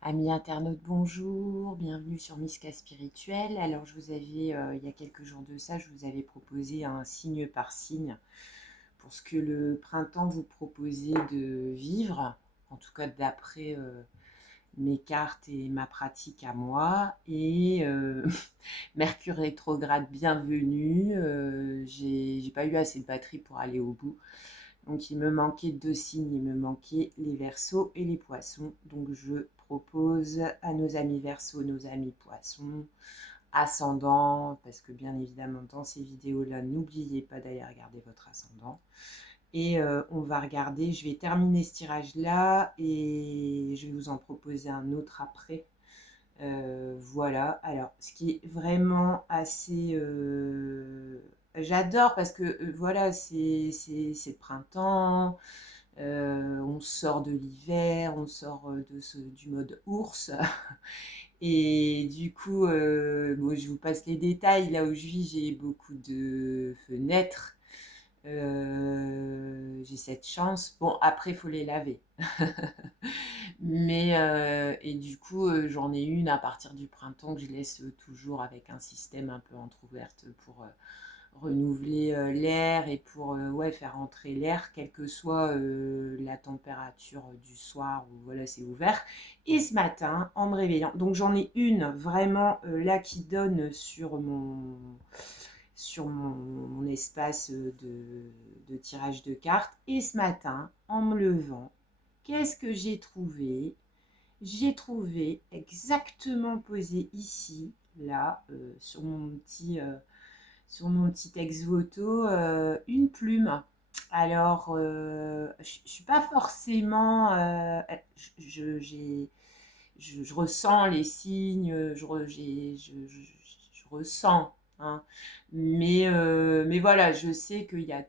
Amis internautes, bonjour, bienvenue sur Miska Spirituel. Alors, je vous avais, il y a quelques jours de ça, je vous avais proposé un signe par signe pour ce que le printemps vous proposait de vivre, en tout cas d'après mes cartes et ma pratique à moi. Et Mercure rétrograde, bienvenue. J'ai pas eu assez de batterie pour aller au bout. Donc il me manquait deux signes, il me manquait les Verseaux et les Poissons. Donc je propose à nos amis Verseaux, nos amis Poissons, ascendant, parce que bien évidemment dans ces vidéos-là, n'oubliez pas d'aller regarder votre ascendant. Et on va regarder, je vais terminer ce tirage-là et je vais vous en proposer un autre après. Voilà, alors ce qui est vraiment assez... j'adore parce que voilà, c'est le printemps, on sort de l'hiver, on sort du mode ours. Et du coup, bon, je vous passe les détails. Là où je vis, j'ai beaucoup de fenêtres. J'ai cette chance. Bon, après, il faut les laver. Mais, et du coup, j'en ai une à partir du printemps que je laisse toujours avec un système un peu entrouverte pour renouveler l'air et pour ouais, faire entrer l'air, quelle que soit la température du soir où voilà, c'est ouvert. Et ce matin, en me réveillant, donc j'en ai une vraiment là qui donne sur mon espace de tirage de cartes. Et ce matin, en me levant, qu'est-ce que j'ai trouvé? J'ai trouvé exactement posé ici, là, sur mon petit ex-voto, une plume. Alors, je ne suis pas forcément... je ressens les signes, je ressens. Hein. Mais voilà, je sais qu'il y a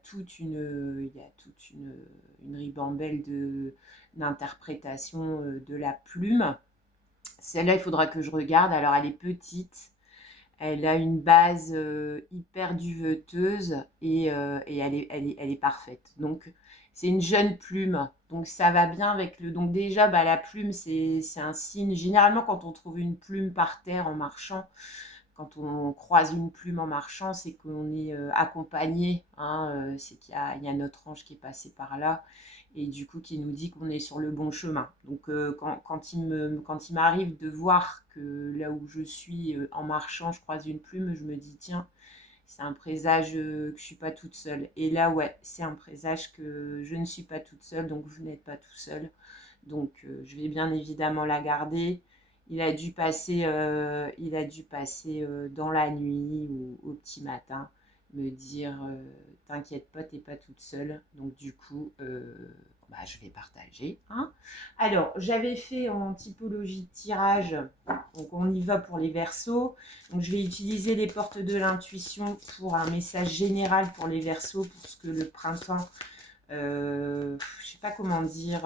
une ribambelle d'interprétation de la plume. Celle-là, il faudra que je regarde. Alors, elle est petite. Elle a une base hyper duveteuse et elle est parfaite. Donc, c'est une jeune plume. Donc, ça va bien avec le... Donc, déjà, bah, la plume, c'est un signe. Généralement, quand on trouve une plume par terre en marchant, quand on croise une plume en marchant, c'est qu'on est accompagné. Hein, c'est qu'il y a notre ange qui est passé par là et du coup qui nous dit qu'on est sur le bon chemin. Donc quand il m'arrive de voir que là où je suis en marchant, je croise une plume, je me dis tiens, c'est un présage que je ne suis pas toute seule. Et là ouais, c'est un présage que je ne suis pas toute seule, donc vous n'êtes pas tout seul. Donc je vais bien évidemment la garder. Il a dû passer dans la nuit ou au petit matin me dire t'inquiète pas, t'es pas toute seule. Donc du coup, bah, je vais partager. Hein. Alors, j'avais fait en typologie de tirage, donc on y va pour les Verseaux. Donc je vais utiliser les portes de l'intuition pour un message général pour les Verseaux, pour ce que le printemps, je sais pas comment dire,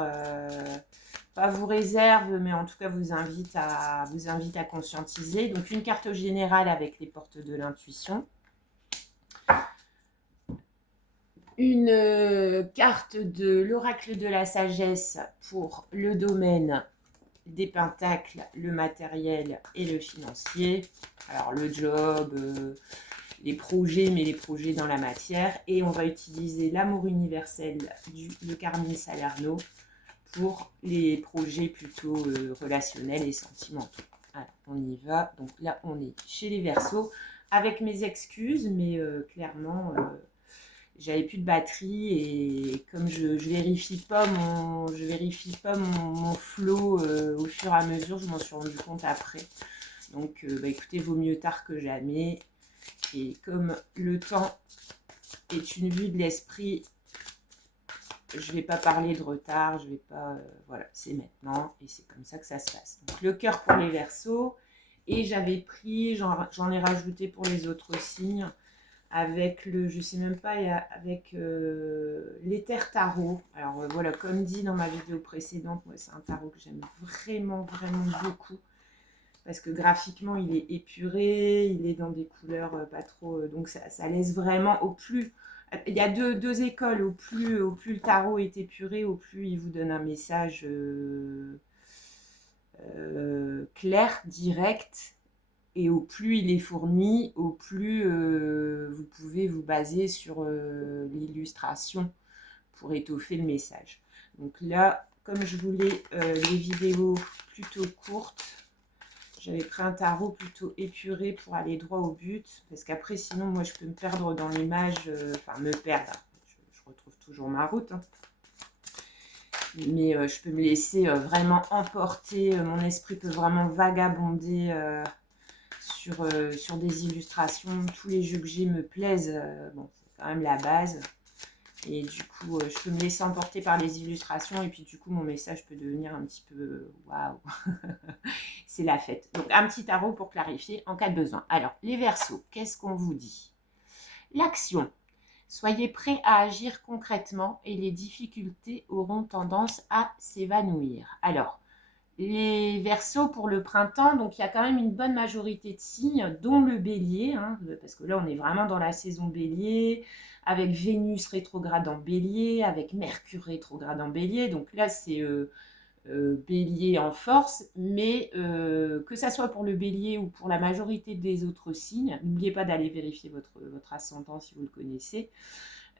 pas vous réserve, mais en tout cas vous invite à conscientiser. Donc une carte générale avec les portes de l'intuition. Une carte de l'oracle de la sagesse pour le domaine des pentacles, le matériel et le financier. Alors le job, les projets, mais les projets dans la matière. Et on va utiliser l'amour universel de Carmine Salerno pour les projets plutôt relationnels et sentimentaux. Alors, on y va. Donc là, on est chez les Verseaux. Avec mes excuses, mais clairement, j'avais plus de batterie et comme je vérifie pas mon flow au fur et à mesure, je m'en suis rendu compte après. Donc, bah, écoutez, vaut mieux tard que jamais. Et comme le temps est une vue de l'esprit, je ne vais pas parler de retard, je vais pas... voilà, c'est maintenant et c'est comme ça que ça se passe. Donc, le cœur pour les Verseaux. Et j'avais pris, j'en ai rajouté pour les autres signes, avec le, je sais même pas, avec l'éther tarot. Alors voilà, comme dit dans ma vidéo précédente, moi c'est un tarot que j'aime vraiment, vraiment beaucoup. Parce que graphiquement, il est épuré, il est dans des couleurs pas trop... donc ça laisse vraiment au plus... Il y a deux écoles. Au plus le tarot est épuré, au plus il vous donne un message clair, direct, et au plus il est fourni, au plus vous pouvez vous baser sur l'illustration pour étoffer le message. Donc là, comme je voulais les vidéos plutôt courtes, j'avais pris un tarot plutôt épuré pour aller droit au but, parce qu'après sinon moi je peux me perdre dans l'image, enfin me perdre, je retrouve toujours ma route, hein. Mais je peux me laisser vraiment emporter, mon esprit peut vraiment vagabonder sur des illustrations. Tous les jeux que j'ai me plaisent, bon, c'est quand même la base. Et du coup, je peux me laisser emporter par les illustrations et puis du coup, mon message peut devenir un petit peu waouh, c'est la fête. Donc, un petit tarot pour clarifier en cas de besoin. Alors, les Verseaux, qu'est-ce qu'on vous dit? L'action. Soyez prêts à agir concrètement et les difficultés auront tendance à s'évanouir. Alors, les Verseaux pour le printemps, donc il y a quand même une bonne majorité de signes, dont le Bélier, hein, parce que là on est vraiment dans la saison Bélier, avec Vénus rétrograde en Bélier, avec Mercure rétrograde en Bélier, donc là c'est Bélier en force, mais que ça soit pour le Bélier ou pour la majorité des autres signes, n'oubliez pas d'aller vérifier votre ascendant si vous le connaissez.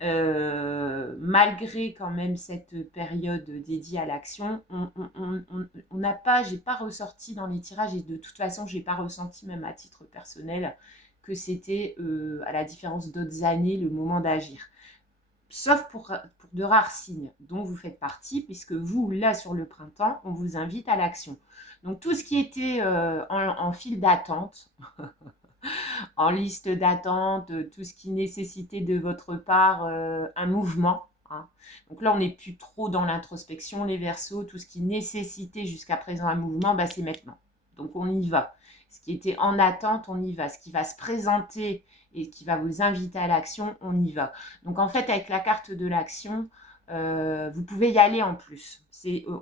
Malgré quand même cette période dédiée à l'action, on n'a pas, j'ai pas ressorti dans les tirages et de toute façon, j'ai pas ressenti même à titre personnel que c'était à la différence d'autres années le moment d'agir. Sauf pour de rares signes dont vous faites partie, puisque vous, là, sur le printemps, on vous invite à l'action. Donc, tout ce qui était en file d'attente, en liste d'attente, tout ce qui nécessitait de votre part un mouvement, hein. Donc là, on n'est plus trop dans l'introspection, les Verseaux. Tout ce qui nécessitait jusqu'à présent un mouvement, bah, c'est maintenant. Donc on y va. Ce qui était en attente, on y va. Ce qui va se présenter et qui va vous inviter à l'action, on y va. Donc en fait, avec la carte de l'action, vous pouvez y aller en plus.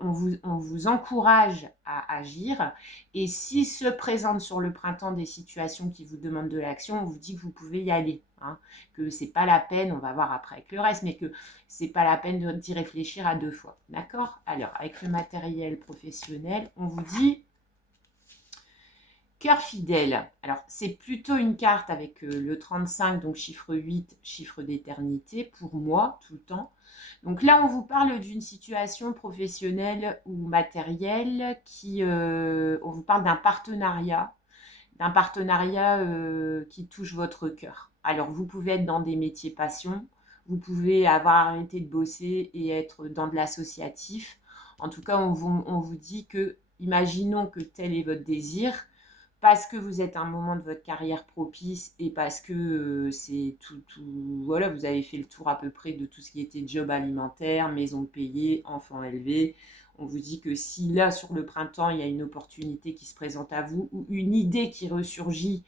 On vous encourage à agir. Et si se présentent sur le printemps des situations qui vous demandent de l'action, on vous dit que vous pouvez y aller, hein, que c'est pas la peine, on va voir après avec le reste, mais que c'est pas la peine d'y réfléchir à deux fois. D'accord? Alors, avec le matériel professionnel, on vous dit cœur fidèle. Alors, c'est plutôt une carte avec le 35, donc chiffre 8, chiffre d'éternité, pour moi, tout le temps. Donc là, on vous parle d'une situation professionnelle ou matérielle on vous parle d'un partenariat qui touche votre cœur. Alors, vous pouvez être dans des métiers passion, vous pouvez avoir arrêté de bosser et être dans de l'associatif. En tout cas, on vous dit que, imaginons que tel est votre désir, parce que vous êtes à un moment de votre carrière propice et parce que c'est voilà, vous avez fait le tour à peu près de tout ce qui était job alimentaire, maison payée, enfants élevés. On vous dit que si là, sur le printemps, il y a une opportunité qui se présente à vous ou une idée qui ressurgit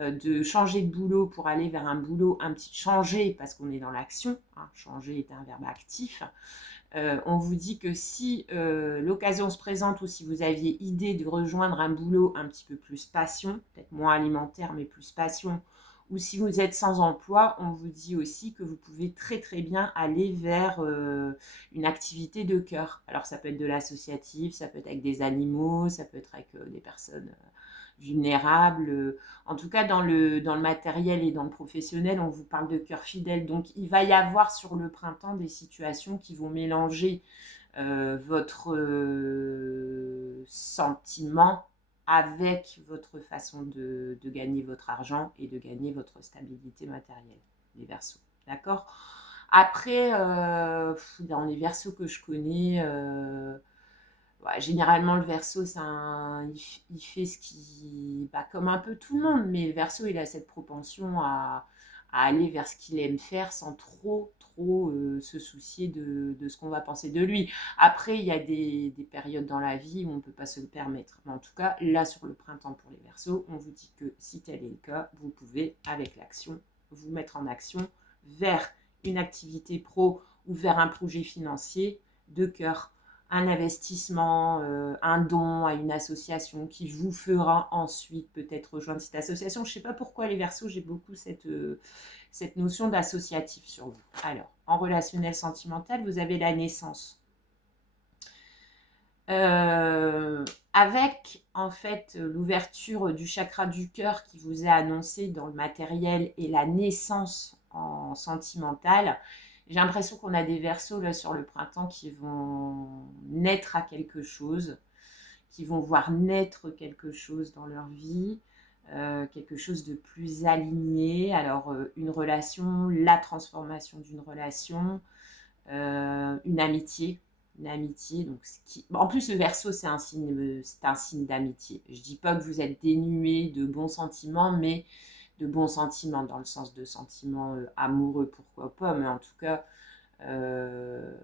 de changer de boulot pour aller vers un boulot un petit changer, parce qu'on est dans l'action, hein, changer est un verbe actif. On vous dit que si l'occasion se présente ou si vous aviez idée de rejoindre un boulot un petit peu plus passion, peut-être moins alimentaire mais plus passion, ou si vous êtes sans emploi, on vous dit aussi que vous pouvez très très bien aller vers une activité de cœur. Alors ça peut être de l'associatif, ça peut être avec des animaux, ça peut être avec des personnes vulnérables. En tout cas, dans le matériel et dans le professionnel, on vous parle de cœur fidèle. Donc, il va y avoir sur le printemps des situations qui vont mélanger votre sentiment avec votre façon de gagner votre argent et de gagner votre stabilité matérielle, les Verseaux. D'accord? Après, dans les Verseaux que je connais, ouais, généralement, le Verseau, il fait ce qui, bah, comme un peu tout le monde, mais le Verseau, il a cette propension à aller vers ce qu'il aime faire sans trop se soucier de ce qu'on va penser de lui. Après, il y a des périodes dans la vie où on ne peut pas se le permettre. Mais en tout cas, là, sur le printemps pour les Verseaux, on vous dit que si tel est le cas, vous pouvez, avec l'action, vous mettre en action vers une activité pro ou vers un projet financier de cœur, un investissement, un don à une association qui vous fera ensuite peut-être rejoindre cette association. Je ne sais pas pourquoi les Verseaux, j'ai beaucoup cette notion d'associatif sur vous. Alors, en relationnel sentimental, vous avez la naissance. Euh, Avec en fait l'ouverture du chakra du cœur qui vous est annoncé dans le matériel et la naissance en sentimental, j'ai l'impression qu'on a des versos là sur le printemps qui vont naître à quelque chose, qui vont voir naître quelque chose dans leur vie, quelque chose de plus aligné. Alors une relation, la transformation d'une relation, une amitié. Une amitié, donc en plus le Verseau c'est un signe d'amitié. Je dis pas que vous êtes dénué de bons sentiments, mais de bons sentiments dans le sens de sentiments amoureux, pourquoi pas, mais en tout cas euh,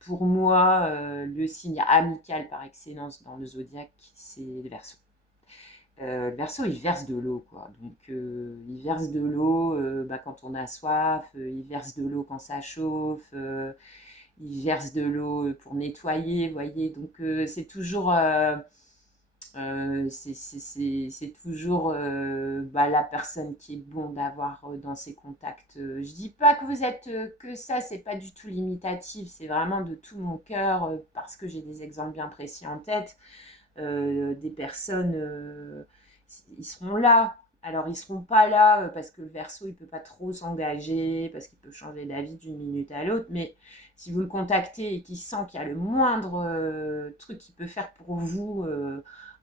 pour moi le signe amical par excellence dans le zodiaque c'est le Verseau. Le Verseau, il verse de l'eau, quoi. Donc, il verse de l'eau quand on a soif, il verse de l'eau quand ça chauffe, il verse de l'eau pour nettoyer, vous voyez. Donc, c'est toujours, c'est toujours la personne qui est bon d'avoir dans ses contacts. Je dis pas que vous êtes que ça, c'est pas du tout limitatif, c'est vraiment de tout mon cœur parce que j'ai des exemples bien précis en tête. Des personnes, ils seront là. Alors, ils seront pas là parce que le Verseau, il peut pas trop s'engager, parce qu'il peut changer d'avis d'une minute à l'autre. Mais si vous le contactez et qu'il sent qu'il y a le moindre truc qu'il peut faire pour vous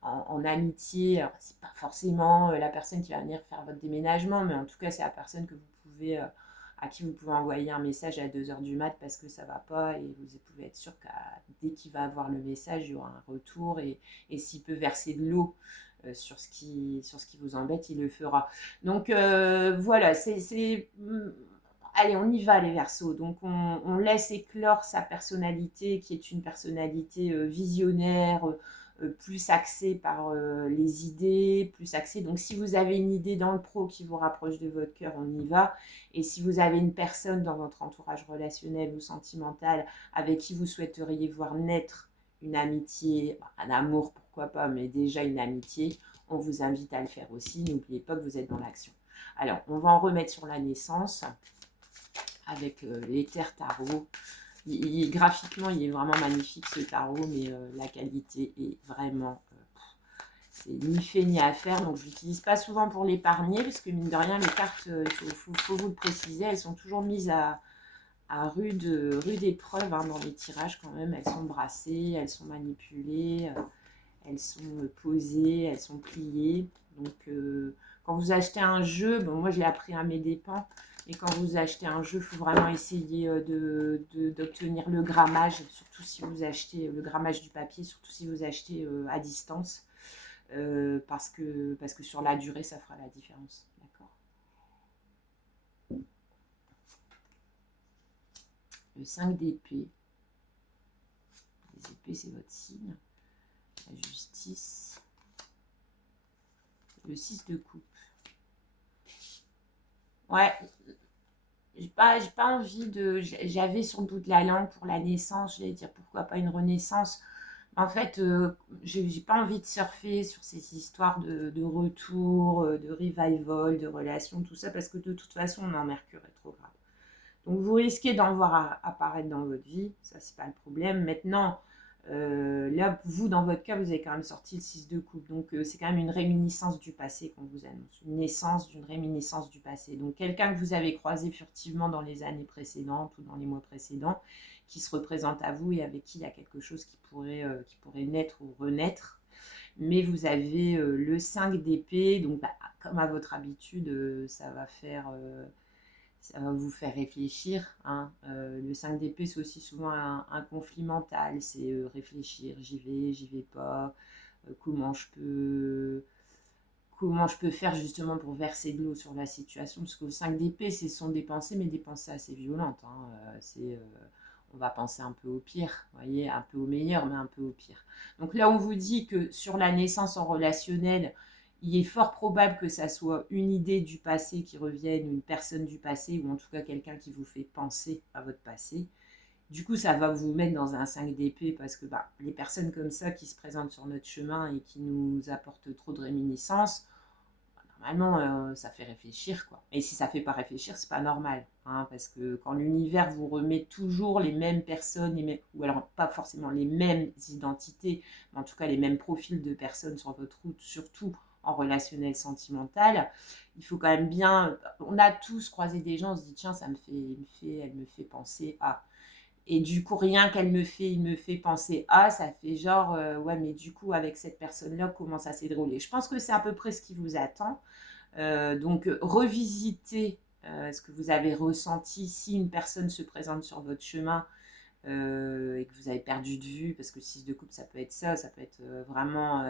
en amitié, alors c'est pas forcément la personne qui va venir faire votre déménagement, mais en tout cas, c'est la personne que vous pouvez à qui vous pouvez envoyer un message à 2 heures du mat parce que ça va pas et vous pouvez être sûr que dès qu'il va avoir le message, il y aura un retour et s'il peut verser de l'eau sur ce qui vous embête, il le fera. Donc voilà, allez, on y va les Verseaux. Donc on laisse éclore sa personnalité qui est une personnalité visionnaire, plus axée par les idées, plus axée. Donc si vous avez une idée dans le pro qui vous rapproche de votre cœur, on y va. Et si vous avez une personne dans votre entourage relationnel ou sentimental avec qui vous souhaiteriez voir naître une amitié, un amour, pourquoi pas, mais déjà une amitié, on vous invite à le faire aussi. N'oubliez pas que vous êtes dans l'action. Alors, on va en remettre sur la naissance avec l'éther tarot. Graphiquement, il est vraiment magnifique ce tarot, mais la qualité est vraiment c'est ni fait ni à faire, donc je l'utilise pas souvent pour l'épargner, parce que mine de rien, les cartes, il faut vous le préciser, elles sont toujours mises à rude épreuve hein, dans les tirages quand même. Elles sont brassées, elles sont manipulées, elles sont posées, elles sont pliées. Donc quand vous achetez un jeu, bon moi je l'ai appris à mes dépens, et quand vous achetez un jeu, il faut vraiment essayer d'obtenir le grammage, surtout si vous achetez le grammage du papier, surtout si vous achetez à distance, parce que sur la durée, ça fera la différence. D'accord. Le 5 d'épée. Les épées, c'est votre signe. La justice. Le 6 de coupe. Ouais, j'ai pas envie de. J'avais sur le bout de la langue pour la naissance, j'allais dire pourquoi pas une renaissance. En fait, j'ai pas envie de surfer sur ces histoires de retour, de revival, de relations, tout ça, parce que de toute façon, on est en Mercure rétrograde. Donc vous risquez d'en voir apparaître dans votre vie, ça c'est pas le problème. Maintenant, là, vous, dans votre cas, vous avez quand même sorti le 6 de coupe. Donc c'est quand même une réminiscence du passé qu'on vous annonce. Une naissance d'une réminiscence du passé. Donc quelqu'un que vous avez croisé furtivement dans les années précédentes ou dans les mois précédents, qui se représente à vous et avec qui il y a quelque chose qui pourrait naître ou renaître. Mais vous avez le 5 d'épée, donc comme à votre habitude, ça va vous faire réfléchir. Hein. Le 5 d'épée, c'est aussi souvent un conflit mental. C'est réfléchir, j'y vais pas. Comment je peux faire justement pour verser de l'eau sur la situation. Parce que le 5 d'épée, ce sont des pensées, mais des pensées assez violentes. Hein. On va penser un peu au pire, vous voyez, un peu au meilleur, mais un peu au pire. Donc là, on vous dit que sur la naissance en relationnel, il est fort probable que ça soit une idée du passé qui revienne, une personne du passé, ou en tout cas quelqu'un qui vous fait penser à votre passé. Du coup, ça va vous mettre dans un 5 d'épée parce que les personnes comme ça qui se présentent sur notre chemin et qui nous apportent trop de réminiscences, normalement, ça fait réfléchir, quoi. Et si ça fait pas réfléchir, c'est pas normal, hein, parce que quand l'univers vous remet toujours les mêmes personnes, ou alors pas forcément les mêmes identités, mais en tout cas les mêmes profils de personnes sur votre route, surtout en relationnel sentimental, il faut quand même bien... On a tous croisé des gens, on se dit, tiens, elle me fait penser à... Et du coup, rien qu'elle me fait, il me fait penser à, ça fait genre, ouais, mais du coup, avec cette personne-là, comment ça s'est déroulé? Je pense que c'est à peu près ce qui vous attend. Donc, revisitez ce que vous avez ressenti si une personne se présente sur votre chemin et que vous avez perdu de vue, parce que le 6 de coupe, ça peut être ça peut être vraiment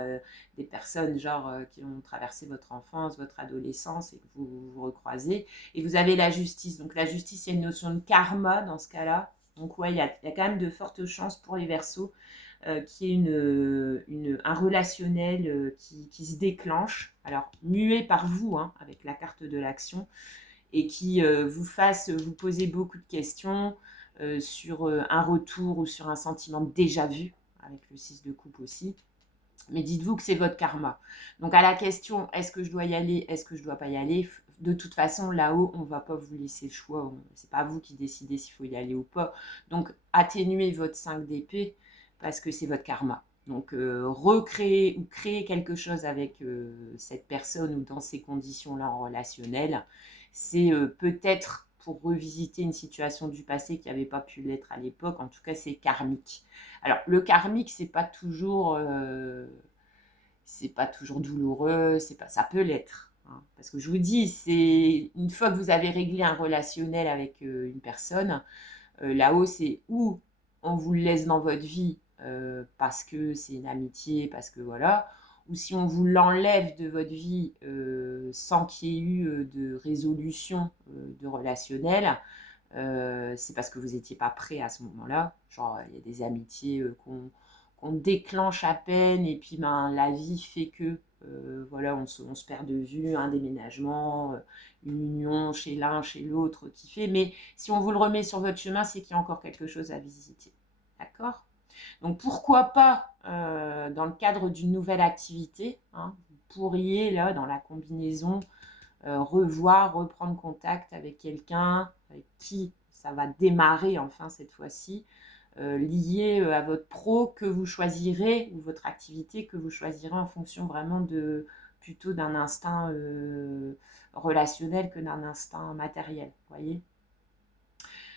des personnes genre qui ont traversé votre enfance, votre adolescence et que vous vous recroisez. Et vous avez la justice. Donc, la justice, il y a une notion de karma dans ce cas-là. Donc, ouais, il y a quand même de fortes chances pour les Verseaux qui est un relationnel qui se déclenche, alors muet par vous, hein, avec la carte de l'action, et qui vous fasse vous poser beaucoup de questions sur un retour ou sur un sentiment déjà vu, avec le 6 de coupe aussi. Mais dites-vous que c'est votre karma. Donc à la question, est-ce que je dois y aller, est-ce que je ne dois pas y aller, de toute façon, là-haut, on ne va pas vous laisser le choix. C'est pas vous qui décidez s'il faut y aller ou pas. Donc atténuez votre 5 d'épée parce que c'est votre karma. Donc recréer ou créer quelque chose avec cette personne ou dans ces conditions-là en relationnel, c'est peut-être pour revisiter une situation du passé qui n'avait pas pu l'être à l'époque. En tout cas, c'est karmique. Alors, le karmique, c'est pas toujours douloureux, ça peut l'être, hein. Parce que je vous dis, c'est une fois que vous avez réglé un relationnel avec une personne, là-haut, c'est où on vous le laisse dans votre vie parce que c'est une amitié, parce que voilà, ou si on vous l'enlève de votre vie sans qu'il y ait eu de résolution de relationnel, c'est parce que vous n'étiez pas prêt à ce moment-là. Genre, il y a des amitiés qu'on déclenche à peine et puis ben, la vie fait que voilà, on se perd de vue, un déménagement, une union chez l'un, chez l'autre qui fait. Mais si on vous le remet sur votre chemin, c'est qu'il y a encore quelque chose à visiter. D'accord? Donc pourquoi pas, dans le cadre d'une nouvelle activité, hein, vous pourriez, là, dans la combinaison, reprendre contact avec quelqu'un avec qui ça va démarrer enfin cette fois-ci, lié à votre pro que vous choisirez ou votre activité que vous choisirez en fonction vraiment plutôt d'un instinct relationnel que d'un instinct matériel, voyez.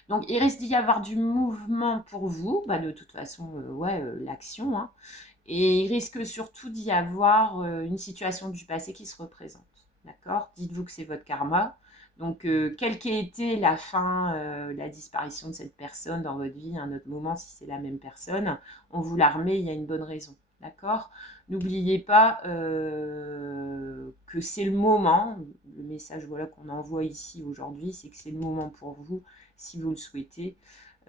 Donc il risque d'y avoir du mouvement pour vous, bah, de toute façon, l'action, hein. Et il risque surtout d'y avoir une situation du passé qui se représente. D'accord? Dites-vous que c'est votre karma. Donc, quelle qu'ait été la fin, la disparition de cette personne dans votre vie, à un autre moment, si c'est la même personne, on vous la remet, il y a une bonne raison. D'accord? N'oubliez pas que c'est le moment, le message voilà, qu'on envoie ici aujourd'hui, c'est que c'est le moment pour vous, si vous le souhaitez,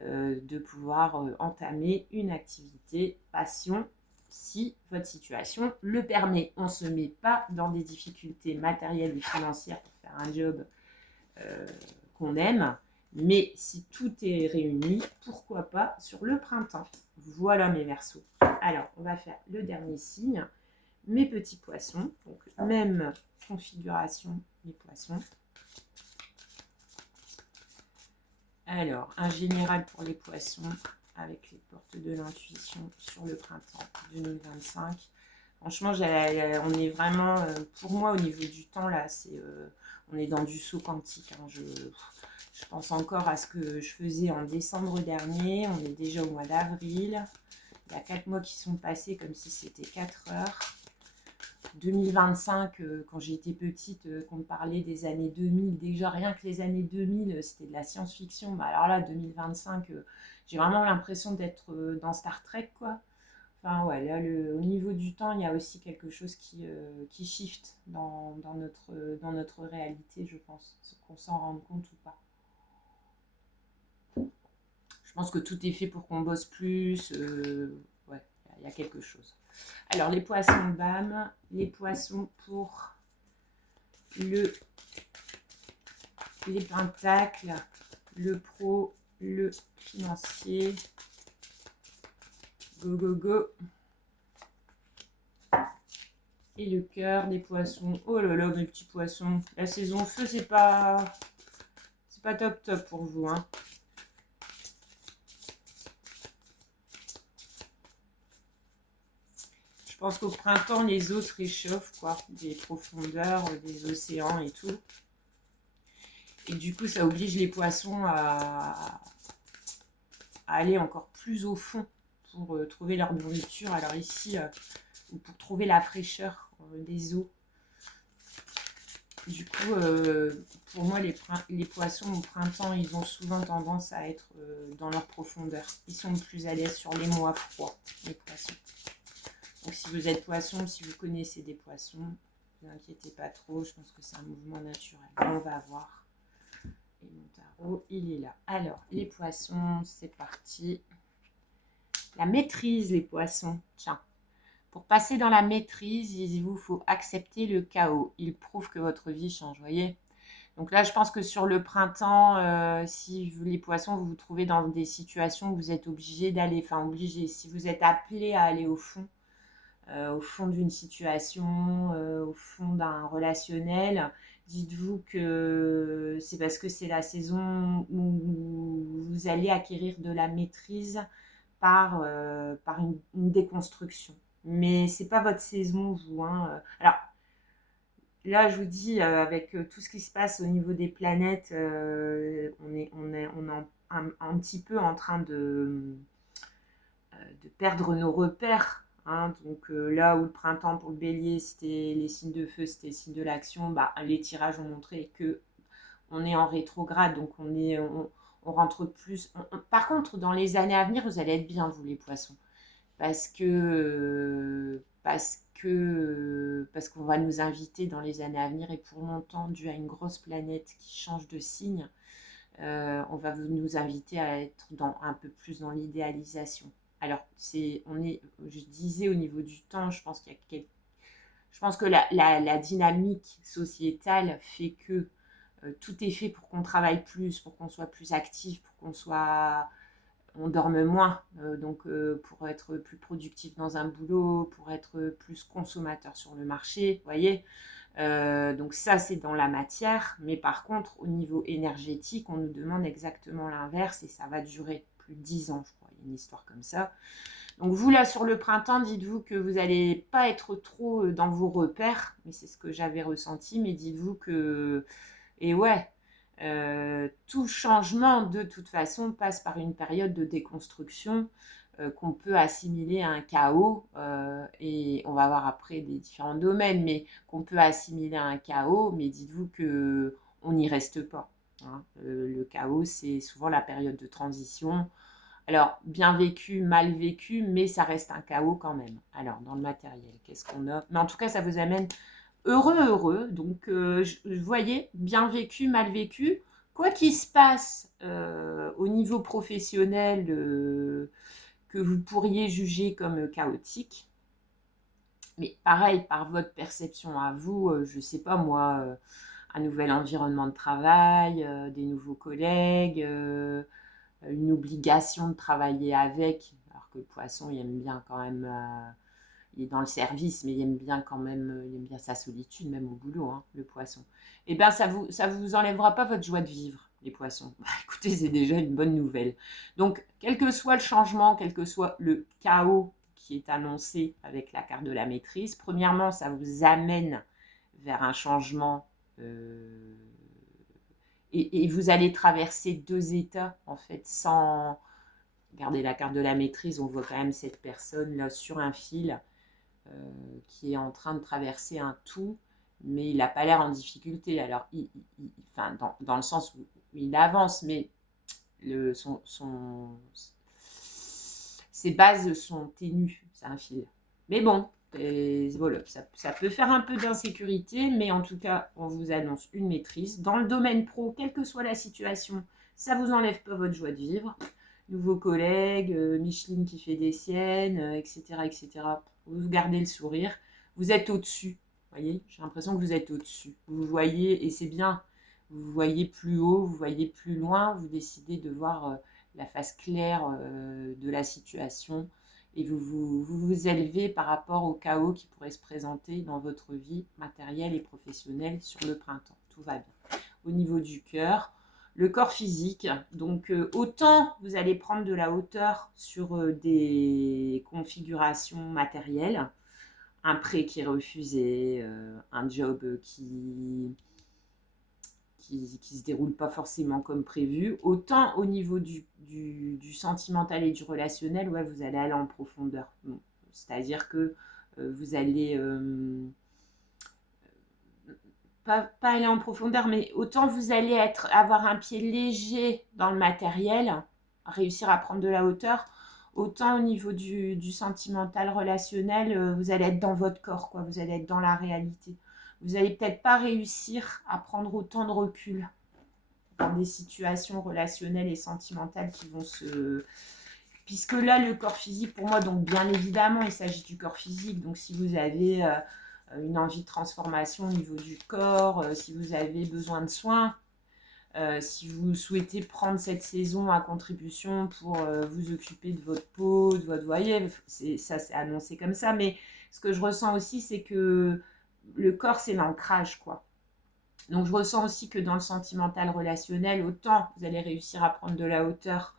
de pouvoir entamer une activité passion si votre situation le permet. On ne se met pas dans des difficultés matérielles ou financières pour faire un job qu'on aime, mais si tout est réuni, pourquoi pas sur le printemps. Voilà mes Verseaux. Alors, on va faire le dernier signe, mes petits poissons. Donc, même configuration, les poissons. Alors, un général pour les poissons avec les portes de l'intuition sur le printemps 2025. Franchement, on est vraiment, pour moi, au niveau du temps, là, on est dans du saut quantique, hein. Je pense encore à ce que je faisais en décembre dernier. On est déjà au mois d'avril. Il y a 4 mois qui sont passés comme si c'était 4 heures. 2025, quand j'étais petite, qu'on me parlait des années 2000, déjà rien que les années 2000, c'était de la science-fiction. Mais alors là, 2025, j'ai vraiment l'impression d'être dans Star Trek, quoi. Enfin, ouais, là, au niveau du temps, il y a aussi quelque chose qui shift dans notre réalité, je pense, qu'on s'en rende compte ou pas. Je pense que tout est fait pour qu'on bosse plus. Ouais, il y a quelque chose. Alors, les poissons, bam. Les poissons pour les pentacles, le pro, le financier. Go, go, go. Et le cœur des poissons. Oh là là, mes petits poissons. La saison feu, c'est pas top top pour vous, hein. Je pense qu'au printemps, les eaux se réchauffent, quoi. Des profondeurs, des océans et tout. Et du coup, ça oblige les poissons à aller encore plus au fond pour trouver leur nourriture. Alors ici, pour trouver la fraîcheur des eaux. Du coup, pour moi, les poissons au printemps, ils ont souvent tendance à être dans leur profondeur. Ils sont plus à l'aise sur les mois froids, les poissons. Donc si vous êtes poisson, si vous connaissez des poissons, ne vous inquiétez pas trop, je pense que c'est un mouvement naturel. On va voir. Et mon tarot, il est là. Alors, les poissons, c'est parti. La maîtrise, les poissons. Tiens. Pour passer dans la maîtrise, il vous faut accepter le chaos. Il prouve que votre vie change, vous voyez. Donc là, je pense que sur le printemps, si vous, les poissons, vous vous trouvez dans des situations où vous êtes obligé d'aller, enfin obligé, si vous êtes appelé à aller au fond d'une situation, au fond d'un relationnel, dites-vous que c'est parce que c'est la saison où vous allez acquérir de la maîtrise par une déconstruction. Mais c'est pas votre saison, vous. Hein. Alors là, je vous dis, avec tout ce qui se passe au niveau des planètes, on est un petit peu en train de perdre nos repères. Hein. Donc là où le printemps pour le bélier, c'était les signes de feu, c'était les signes de l'action, bah, les tirages ont montré que on est en rétrograde, donc on rentre plus. Par contre, dans les années à venir, vous allez être bien, vous les poissons. Parce qu'on va nous inviter dans les années à venir et pour longtemps, dû à une grosse planète qui change de signe, on va nous inviter à être un peu plus dans l'idéalisation. Alors, je disais au niveau du temps, je pense je pense que la dynamique sociétale fait que tout est fait pour qu'on travaille plus, pour qu'on soit plus actif, pour on dorme moins, donc pour être plus productif dans un boulot, pour être plus consommateur sur le marché, vous voyez. Donc ça, c'est dans la matière, mais par contre, au niveau énergétique, on nous demande exactement l'inverse et ça va durer plus de 10 ans, je crois. Il y a une histoire comme ça. Donc vous, là, sur le printemps, dites-vous que vous n'allez pas être trop dans vos repères, mais c'est ce que j'avais ressenti, mais dites-vous que... Et ouais, tout changement, de toute façon, passe par une période de déconstruction qu'on peut assimiler à un chaos, et on va voir après des différents domaines, mais qu'on peut assimiler à un chaos, mais dites-vous que on n'y reste pas. Hein. Le chaos, c'est souvent la période de transition. Alors, bien vécu, mal vécu, mais ça reste un chaos quand même. Alors, dans le matériel, qu'est-ce qu'on a? Mais en tout cas, ça vous amène heureux, heureux. Donc, vous voyez, bien vécu, mal vécu. Quoi qu'il se passe au niveau professionnel que vous pourriez juger comme chaotique, mais pareil, par votre perception à vous, je ne sais pas moi, un nouvel environnement de travail, des nouveaux collègues, une obligation de travailler avec, alors que le poisson, il aime bien quand même, il est dans le service, mais il aime bien quand même, il aime bien sa solitude, même au boulot, hein, le poisson. Eh bien, ça vous enlèvera pas votre joie de vivre, les poissons. Bah, écoutez, c'est déjà une bonne nouvelle. Donc, quel que soit le changement, quel que soit le chaos qui est annoncé avec la carte de la maîtrise, premièrement, ça vous amène vers un changement et vous allez traverser deux états, en fait, sans... Regardez la carte de la maîtrise, on voit quand même cette personne là sur un fil qui est en train de traverser un tout, mais il n'a pas l'air en difficulté. Alors, enfin, dans le sens où il avance, mais ses bases sont ténues, c'est un fil. Mais bon, voilà, ça peut faire un peu d'insécurité, mais en tout cas, on vous annonce une maîtrise. Dans le domaine pro, quelle que soit la situation, ça ne vous enlève pas votre joie de vivre. Nouveaux collègues, Micheline qui fait des siennes, etc., etc. Vous gardez le sourire. Vous êtes au-dessus. Vous voyez, j'ai l'impression que vous êtes au-dessus. Vous voyez, et c'est bien, vous voyez plus haut, vous voyez plus loin, vous décidez de voir la face claire de la situation et vous élevez par rapport au chaos qui pourrait se présenter dans votre vie matérielle et professionnelle sur le printemps. Tout va bien. Au niveau du cœur, le corps physique, donc autant vous allez prendre de la hauteur sur des configurations matérielles, un prêt qui est refusé, un job qui se déroule pas forcément comme prévu, autant au niveau du sentimental et du relationnel, ouais, vous allez aller en profondeur. Bon, c'est-à-dire que vous allez pas aller en profondeur, mais autant vous allez avoir un pied léger dans le matériel, réussir à prendre de la hauteur, autant au niveau du sentimental relationnel, vous allez être dans votre corps, quoi, vous allez être dans la réalité. Vous n'allez peut-être pas réussir à prendre autant de recul dans des situations relationnelles et sentimentales qui vont se... Puisque là, le corps physique, pour moi, donc bien évidemment, il s'agit du corps physique. Donc si vous avez une envie de transformation au niveau du corps, si vous avez besoin de soins, si vous souhaitez prendre cette saison à contribution pour vous occuper de votre peau, de votre... Vous voyez, ça c'est annoncé comme ça, mais ce que je ressens aussi, c'est que le corps, c'est l'ancrage, quoi. Donc je ressens aussi que dans le sentimental relationnel, autant vous allez réussir à prendre de la hauteur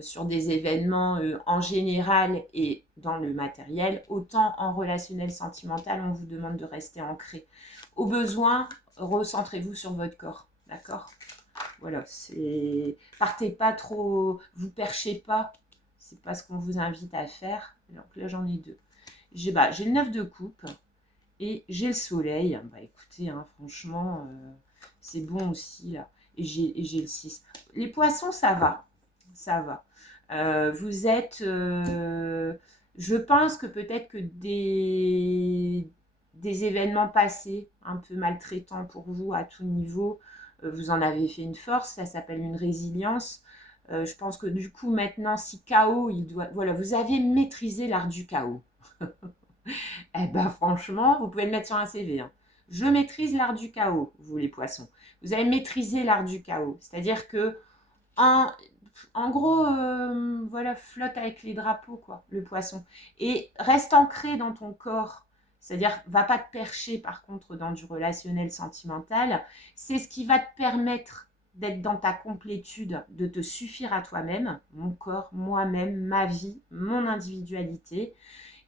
sur des événements en général et dans le matériel, autant en relationnel sentimental, on vous demande de rester ancré. Au besoin, recentrez-vous sur votre corps, d'accord? Voilà, c'est... Partez pas trop, vous perchez pas, c'est pas ce qu'on vous invite à faire. Donc là, j'en ai deux. J'ai le 9 de coupe et j'ai le soleil. Bah écoutez, hein, franchement, c'est bon aussi, là. Et j'ai le 6. Les poissons, ça va. Ça va. Vous êtes... je pense que peut-être que des événements passés, un peu maltraitants pour vous à tout niveau, vous en avez fait une force, ça s'appelle une résilience. Je pense que du coup, maintenant, si chaos, voilà, vous avez maîtrisé l'art du chaos. Eh ben franchement, vous pouvez le mettre sur un CV, hein. Je maîtrise l'art du chaos, vous les poissons. Vous avez maîtrisé l'art du chaos. C'est-à-dire que, en, en gros, voilà, flotte avec les drapeaux, quoi, le poisson. Et reste ancré dans ton corps. C'est-à-dire, va pas te percher, par contre, dans du relationnel sentimental. C'est ce qui va te permettre d'être dans ta complétude, de te suffire à toi-même, mon corps, moi-même, ma vie, mon individualité,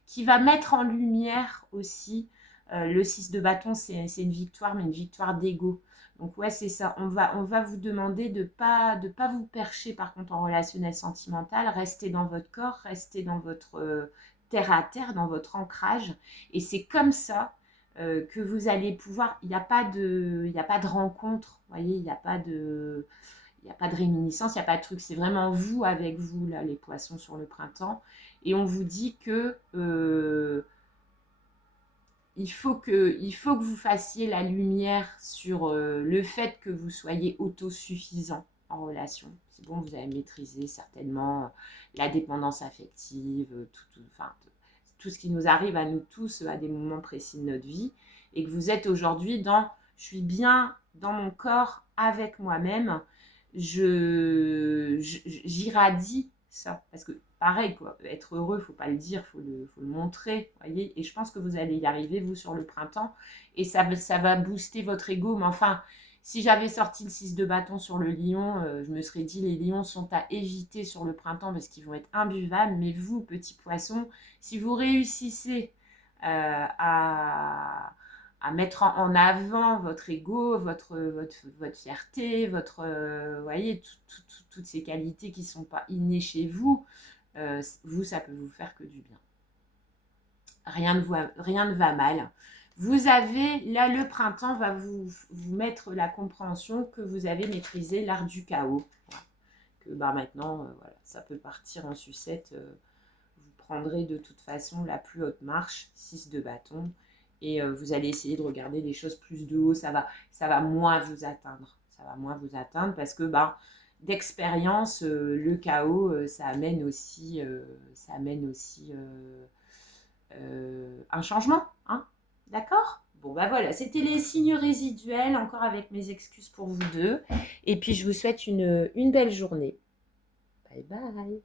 qui va mettre en lumière aussi le 6 de bâton, c'est une victoire, mais une victoire d'ego. Donc ouais, c'est ça. On va vous demander de pas vous percher par contre en relationnel sentimental. Restez dans votre corps, restez dans votre terre à terre, dans votre ancrage. Et c'est comme ça que vous allez pouvoir... Il n'y a pas de rencontre, vous voyez, il n'y a pas de réminiscence, il n'y a pas de truc. C'est vraiment vous avec vous, là, les poissons sur le printemps. Et on vous dit que il faut que vous fassiez la lumière sur le fait que vous soyez autosuffisant en relation. C'est bon, vous avez maîtrisé certainement la dépendance affective, enfin, tout ce qui nous arrive à nous tous à des moments précis de notre vie, et que vous êtes aujourd'hui dans « je suis bien dans mon corps avec moi-même », j'irradie ça. Parce que pareil, quoi, être heureux, faut pas le dire, faut le montrer, voyez. Et je pense que vous allez y arriver, vous, sur le printemps. Et ça va booster votre ego. Mais enfin, si j'avais sorti le 6 de bâton sur le lion, je me serais dit, les lions sont à éviter sur le printemps parce qu'ils vont être imbuvables. Mais vous, petits poissons, si vous réussissez à mettre en avant votre ego, votre fierté, voyez, toutes ces qualités qui ne sont pas innées chez vous, vous, ça peut vous faire que du bien. Rien ne va mal. Vous avez, là, le printemps va vous mettre la compréhension que vous avez maîtrisé l'art du chaos. Voilà. Que maintenant, voilà, ça peut partir en sucette. Vous prendrez de toute façon la plus haute marche, 6 de bâton. Et vous allez essayer de regarder les choses plus de haut, ça va moins vous atteindre. Ça va moins vous atteindre parce que d'expérience, le chaos, ça amène aussi un changement. Hein, d'accord? Bon, voilà, c'était les signes résiduels, encore avec mes excuses pour vous deux. Et puis, je vous souhaite une belle journée. Bye bye.